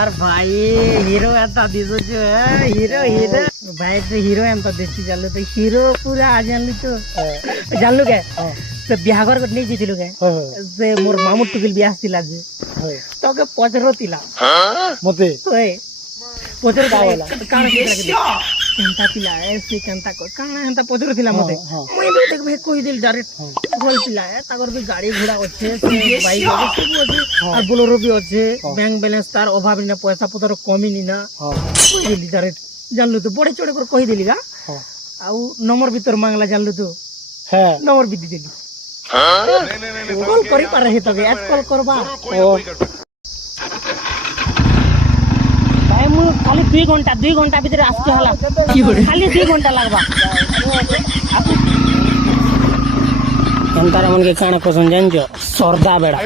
আর ভাই হিরো এন্তা দিছো যে হিরো হিরো ভাই তো হিরো এন্তা দেখছি জানলো তো হিরো পুরা জানলি তো জানলো কে তো বিহাঘর করে নিয়ে যেছিল কে যে মোর মামুর টুকিল বিয়া আসছিল যে তোকে পচরতিলা মতে ওই পচরতিলা কাণ কেনতা পিলা এসে কেনতা কাণ হেনতা পচরতিলা মতে মই দেখ ভাই কই দিল ডাইরেক্ট বল পিলা তাগর भी গাড়ি ঘোড়া আছে বাইক আছে সব আছে আর बोलेरो भी আছে ব্যাংক ব্যালেন্স তার অভাব না পয়সা পতর কমি নি না কই দিলি ডাইরেক্ট জানলু তো বড় চড়ে করে কই দিলি গা আউ নম্বর ভিতর মাংলা জানলু তো হ্যাঁ নম্বর বিদি দিলি কল করি পারে হে তবে এক কল করবা ও ভাই মু খালি 2 ঘন্টা ভিতরে আসতে হলা কি করে খালি 2 ঘন্টা লাগবা এন্তার মনকে কানা কোসন জানছো সর্দা বেড়া